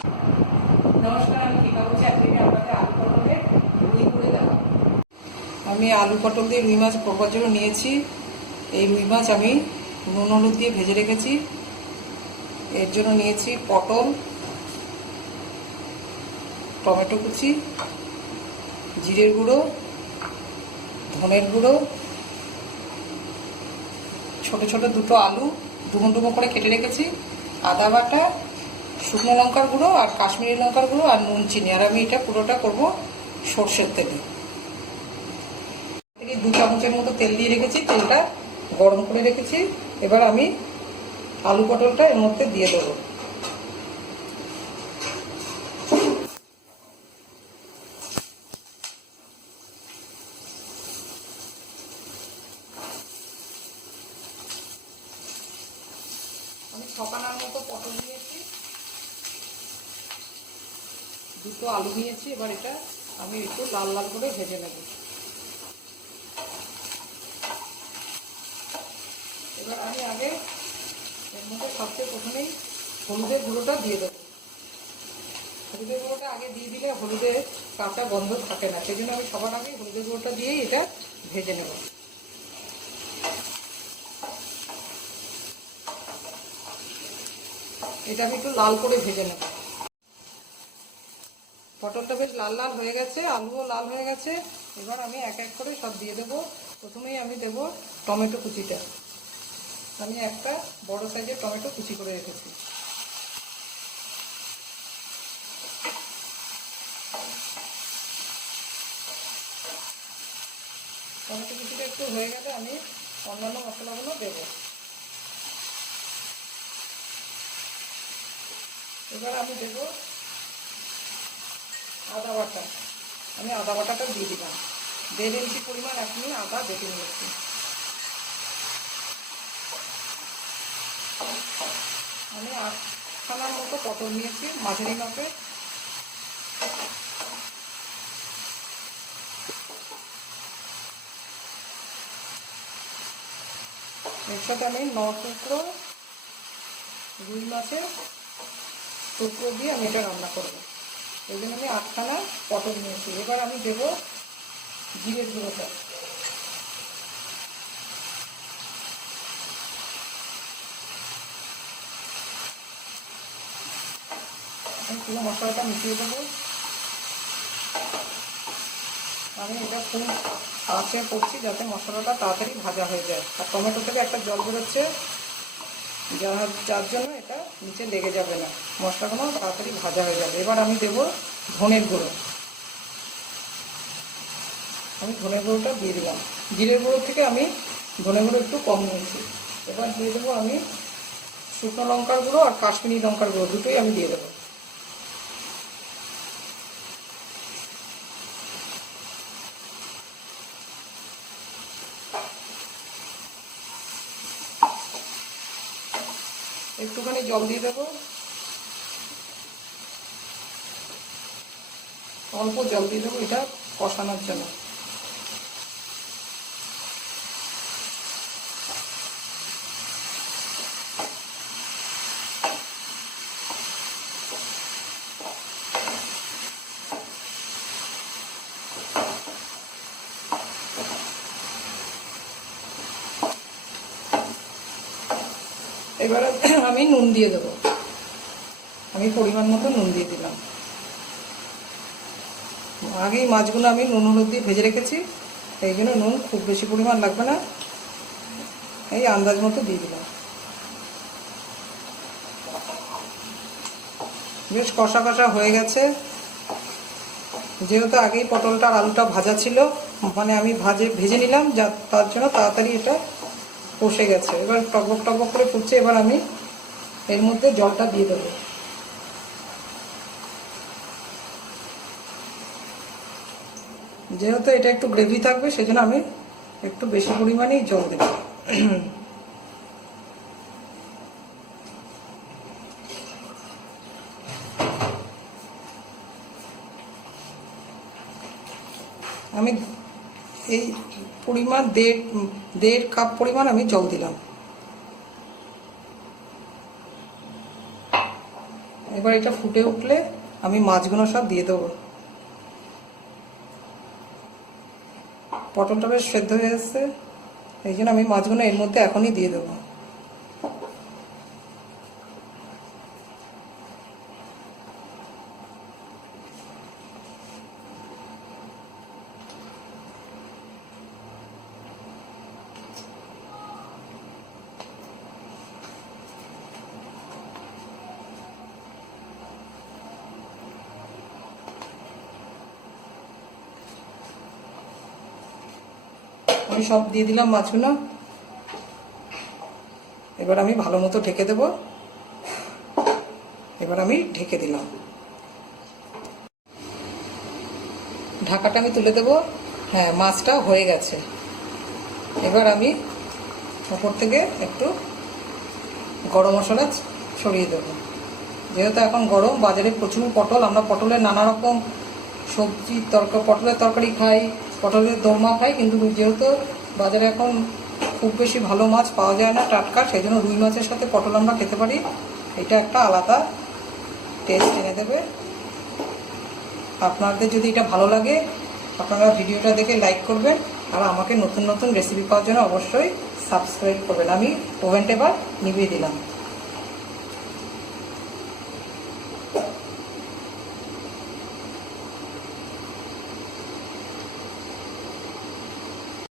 নমস্কার, আমি টিকা বলছি। আজকে আপনাদের আলু পটলের রুই করে দেবো। আমি আলু পটল দিয়ে রুই মাছ করবার জন্য নিয়েছি। এই রুই মাছ আমি নুন হলুদ দিয়ে ভেজে রেখেছি। এর জন্য নিয়েছি পটল, টমেটো কুচি, জিরের গুঁড়ো, ধনের গুঁড়ো, ছোট ছোট দুটো আলু ডুমো ডুমো করে কেটে রেখেছি, আদা বাটা, শুকনো লঙ্কার গুঁড়ো আর কাশ্মীরি লঙ্কার গুঁড়ো আর নুন চিনি। আর আমি এটা পুরোটা করব সর্ষের তেলে। 2 চামচের মতো তেল দিয়ে রেখেছি, তেলটা গরম করে রেখেছি। এবার আমি আলু পটলটা এর মধ্যে দিয়ে দেবো। আমি 6 কানার মতো পটল নিয়েছি, 2টো আলু নিয়েছি। এবার এটা আমি একটু লাল লাল করে ভেজে নেব। এবার আমি আগে এর মধ্যে সবচেয়ে প্রথমেই হলুদের গুঁড়োটা দিয়ে দেবো। হলুদের গুঁড়োটা আগে দিয়ে দিলে হলুদের কাঁচা গন্ধ থাকে না, সেই জন্য আমি সবার আগে হলুদের গুঁড়োটা দিয়েই এটা ভেজে নেব। এটা আমি একটু লাল করে ভেজে নেব। পটলটা বেশ লাল লাল হয়ে গেছে, আলুও লাল হয়ে গেছে। এবার আমি এক এক করে সব দিয়ে দেবো। প্রথমেই আমি দেব টমেটো কুচিটা। আমি একটা বড় সাইজের টমেটো কুচি করে রেখেছি। টমেটো কুচিটা একটু হয়ে গেলে আমি অন্যান্য মশলাগুলো দেব। এবার আমি দেব আদা বাটা। আমি আদা বাটাটা দিয়ে দিলাম। 1.5 ইঞ্চি পরিমাণ আমি আদা বেটে নিয়েছি। আমি 8 খানার মতো পটল নিয়েছি, মাঝারি মাপের। এর সাথে আমি 9 টুকরো রুই মাছের টুকরো দিয়ে আমি এটা রান্না করব। এই জন্য আমি 8 খানা পটল নিয়েছি। এবার আমি দেব জিরের গুঁড়োটা। আমি পুরো মশলাটা মিশিয়ে দেবো। আমি এটা খুব আঁচে করছি যাতে মশলাটা তাড়াতাড়ি ভাজা হয়ে যায়। আর টমেটো থেকে একটা জল বেরোচ্ছে, যার জন্য এটা নিচে লেগে যাবে না, মশলাগুলো তাড়াতাড়ি ভাজা হয়ে যাবে। এবার আমি দেব ধনের গুঁড়ো। আমি ধনের গুঁড়োটা দিয়ে দিলাম। জিরের গুঁড়ো থেকে আমি ধনের গুঁড়ো একটু কম নিয়েছি। এবার দিয়ে দেবো আমি শুকনো লঙ্কার গুঁড়ো আর কাশ্মীরি লঙ্কার গুঁড়ো, দুটোই আমি দিয়ে দেবো। একটুখানি জল দিয়ে দেবো, অল্প জল দিয়ে দেবো এটা কষানোর জন্য। এবারে আমি নুন দিয়ে দেবো। আমি পরিমাণ মতো নুন দিয়ে দিলাম। আগেই মাছগুলো আমি নুন হলুদ দিয়ে ভেজে রেখেছি, এই জন্য নুন খুব বেশি পরিমাণ লাগবে না, এই আন্দাজ মতো দিয়ে দিলাম। বেশ কষা কষা হয়ে গেছে। যেহেতু আগেই পটলটা আর আলুটা ভাজা ছিল, মানে আমি ভেজে নিলাম, তার জন্য তাড়াতাড়ি এটা কষে গেছে। এবার টকবক টকবক করে ফুটছে। এবার আমি এর মধ্যে জলটা দিয়ে দেবো। যেহেতু এটা একটু গ্রেভি থাকবে, সেজন্য আমি একটু বেশি পরিমাণেই জল দেব। আমি এই পরিমাণ 1.5 কাপ পরিমাণ আমি জল দিলাম। এবার এটা ফুটে উঠলে আমি মাছগুলো সব দিয়ে দেবো। পটলটা বেশ সেদ্ধ হয়ে এসছে, এই জন্য আমি মাছগুলো এর মধ্যে এখনই দিয়ে দেবো। আমি সব দিয়ে দিলাম মাছগুলো। এবার আমি ভালো মতো ঢেকে দেব। এবার আমি ঢেকে দিলাম, ঢাকাটা আমি তুলে দেব। হ্যাঁ, মাছটা হয়ে গেছে। এবার আমি উপর থেকে একটু গরম মশলা ছড়িয়ে দেব। যেহেতু এখন গরম, বাজারে প্রচুর পটল, আমরা পটলের নানা রকম সবজি পটলের তরকারি খাই, পটলের দোরমা খাই, কিন্তু যেহেতু বাজারে এখন খুব বেশি ভালো মাছ পাওয়া যায় না টাটকা, সেই জন্য রুই মাছের সাথে পটল আমরা খেতে পারি। এটা একটা আলাদা টেস্ট এনে দেবে। আপনাদের যদি এটা ভালো লাগে, আপনারা ভিডিওটা দেখে লাইক করবেন, আর আমাকে নতুন নতুন রেসিপি পাওয়ার জন্য অবশ্যই সাবস্ক্রাইব করবেন। আমি ওভেনটা এবার নিভিয়ে দিলাম।